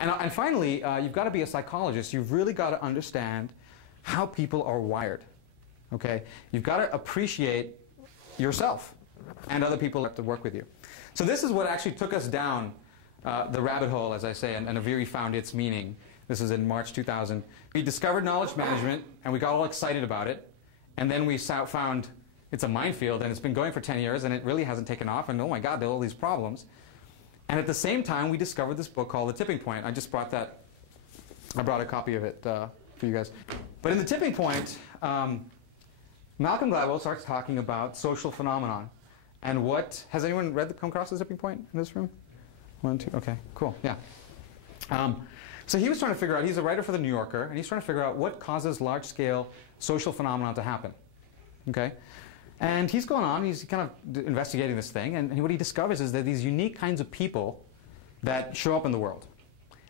And finally, you've got to be a psychologist. You've really got to understand how people are wired. Okay? You've got to appreciate yourself and other people that work with you. So this is what actually took us down the rabbit hole, as I say, and Aviri found its meaning. This is in March 2000. We discovered knowledge management, and we got all excited about it. And then we found it's a minefield, and it's been going for 10 years, and it really hasn't taken off, and oh my God, there are all these problems. And at the same time, we discovered this book called The Tipping Point. I just brought that. I brought a copy of it for you guys. But in The Tipping Point, Malcolm Gladwell starts talking about social phenomenon. And what, has anyone come across The Tipping Point in this room? 1, 2, okay, cool, yeah. So he was trying to figure out, he's a writer for The New Yorker, and he's trying to figure out what causes large-scale social phenomenon to happen, okay? And he's going on, he's kind of investigating this thing, and what he discovers is that these unique kinds of people that show up in the world.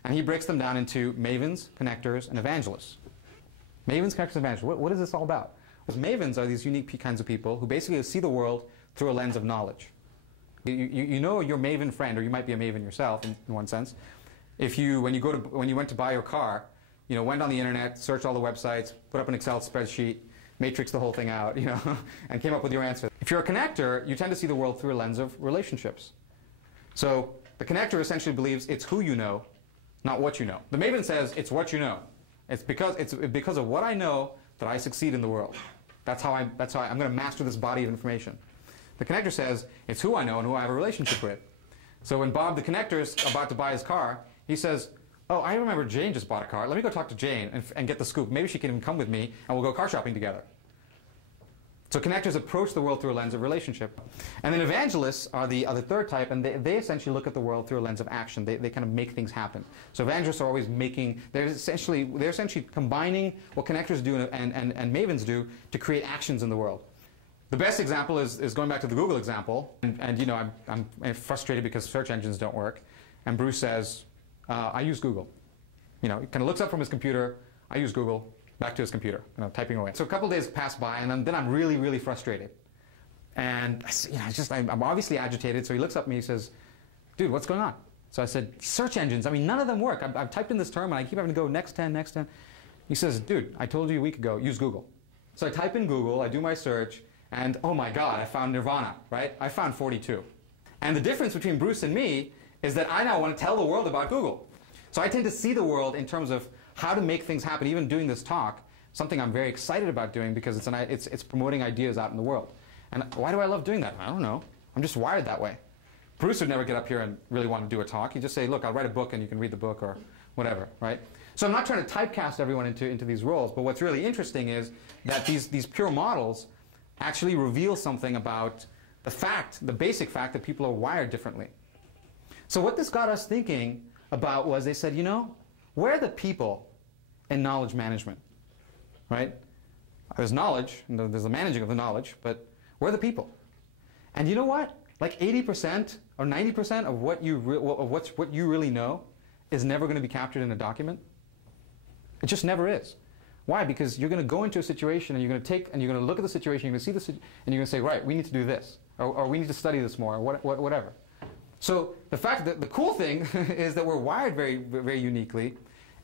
And he breaks them down into mavens, connectors, and evangelists. Mavens, connectors, and evangelists. What is this all about? Well, mavens are these unique kinds of people who basically see the world through a lens of knowledge. You know your maven friend, or you might be a maven yourself in one sense. If you, when you went to buy your car, you know, went on the internet, searched all the websites, put up an Excel spreadsheet, matrixed the whole thing out, you know, and came up with your answer. If you're a connector, you tend to see the world through a lens of relationships. So the connector essentially believes it's who you know, not what you know. The maven says it's what you know. It's because of what I know that I succeed in the world. That's how I'm going to master this body of information. The connector says it's who I know and who I have a relationship with. So when Bob the connector is about to buy his car, he says, oh, I remember Jane just bought a car. Let me go talk to Jane and get the scoop. Maybe she can even come with me and we'll go car shopping together. So connectors approach the world through a lens of relationship. And then evangelists are the third type, and they essentially look at the world through a lens of action. They kind of make things happen. So evangelists are always making, they're essentially combining what connectors do and mavens do to create actions in the world. The best example is going back to the Google example, and you know, I'm frustrated because search engines don't work. And Bruce says, I use Google. You know, he kind of looks up from his computer, I use Google, back to his computer, you know, typing away. So a couple days pass by, and then I'm really, really frustrated. And you know, I'm obviously agitated, so he looks up at me and he says, dude, what's going on? So I said, search engines, I mean, none of them work. I've typed in this term, and I keep having to go next 10, next 10. He says, dude, I told you a week ago, use Google. So I type in Google, I do my search, and oh my God, I found Nirvana, right? I found 42. And the difference between Bruce and me is that I now want to tell the world about Google. So I tend to see the world in terms of how to make things happen. Even doing this talk, something I'm very excited about doing because it's promoting ideas out in the world. And why do I love doing that? I don't know. I'm just wired that way. Bruce would never get up here and really want to do a talk. He'd just say, look, I'll write a book and you can read the book or whatever, right? So I'm not trying to typecast everyone into these roles, but what's really interesting is that these pure models actually reveal something about the basic fact that people are wired differently. So what this got us thinking about was they said, you know, where are the people in knowledge management, right? There's knowledge, and there's the managing of the knowledge, but where are the people? And you know what? Like 80% or 90% of what you really know is never going to be captured in a document. It just never is. Why? Because you're going to go into a situation and you're going to look at the situation, you're going to see this, and you're going to say, right, we need to do this, or we need to study this more, or whatever. So the fact that the cool thing is that we're wired very, very uniquely,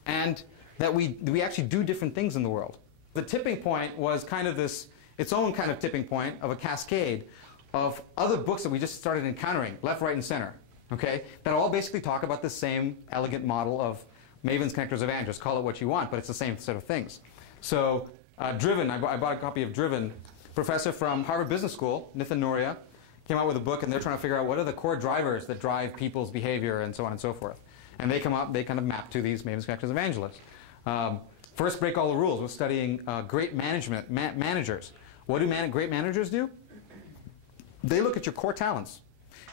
and that we actually do different things in the world. The tipping point was kind of its own kind of tipping point of a cascade of other books that we just started encountering, left, right, and center, okay, that all basically talk about the same elegant model of mavens, connectors, evangelists. Call it what you want, but it's the same set of things. So Driven, I bought a copy of Driven. Professor from Harvard Business School, Nithin Noria, came out with a book, and they're trying to figure out what are the core drivers that drive people's behavior and so on and so forth. And they kind of map to these mavens, connectors, evangelists. First, break all the rules. We're studying great managers. What do great managers do? They look at your core talents.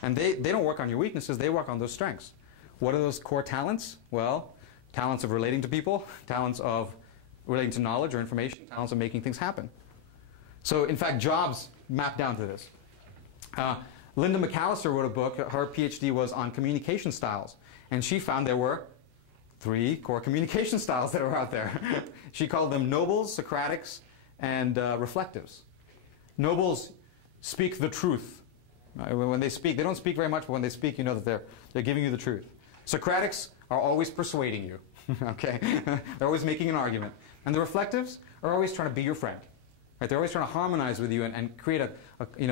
And they don't work on your weaknesses, they work on those strengths. What are those core talents? Well, talents of relating to people, talents of relating to knowledge or information, talents of making things happen. So, in fact, Jobs mapped down to this. Linda McAllister wrote a book. Her PhD was on communication styles. And she found there were 3 core communication styles that are out there. She called them nobles, Socratics, and reflectives. Nobles speak the truth. When they speak, they don't speak very much, but when they speak, you know that they're giving you the truth. Socratics are always persuading you. Okay? They're always making an argument. And the reflectives are always trying to be your friend. Right? They're always trying to harmonize with you and create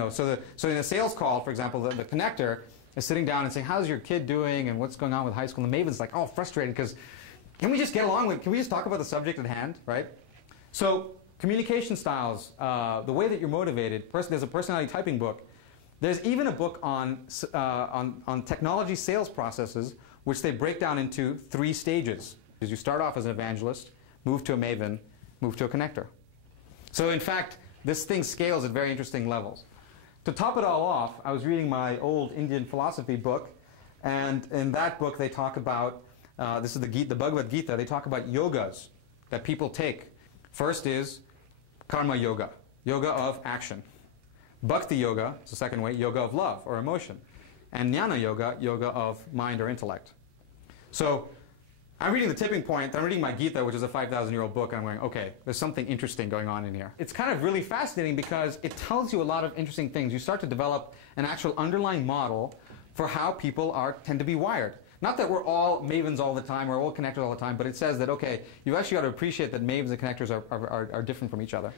so in a sales call, for example, the connector is sitting down and saying, how's your kid doing and what's going on with high school? And the Maven's like, oh, frustrated because can we just get along can we just talk about the subject at hand, right? So communication styles, the way that you're motivated, there's a personality typing book. There's even a book on technology sales processes, which they break down into 3 stages. You start off as an evangelist, move to a Maven, move to a connector. So in fact, this thing scales at very interesting levels. To top it all off, I was reading my old Indian philosophy book, and in that book they talk about, this is the Bhagavad Gita, they talk about yogas that people take. First is karma yoga, yoga of action. Bhakti yoga is the second way, yoga of love or emotion. And jnana yoga, yoga of mind or intellect. So I'm reading The Tipping Point, I'm reading my Gita, which is a 5,000-year-old book, and I'm going, okay, there's something interesting going on in here. It's kind of really fascinating because it tells you a lot of interesting things. You start to develop an actual underlying model for how people tend to be wired. Not that we're all Mavens all the time, we're all connectors all the time, but it says that, okay, you've actually got to appreciate that Mavens and connectors are different from each other.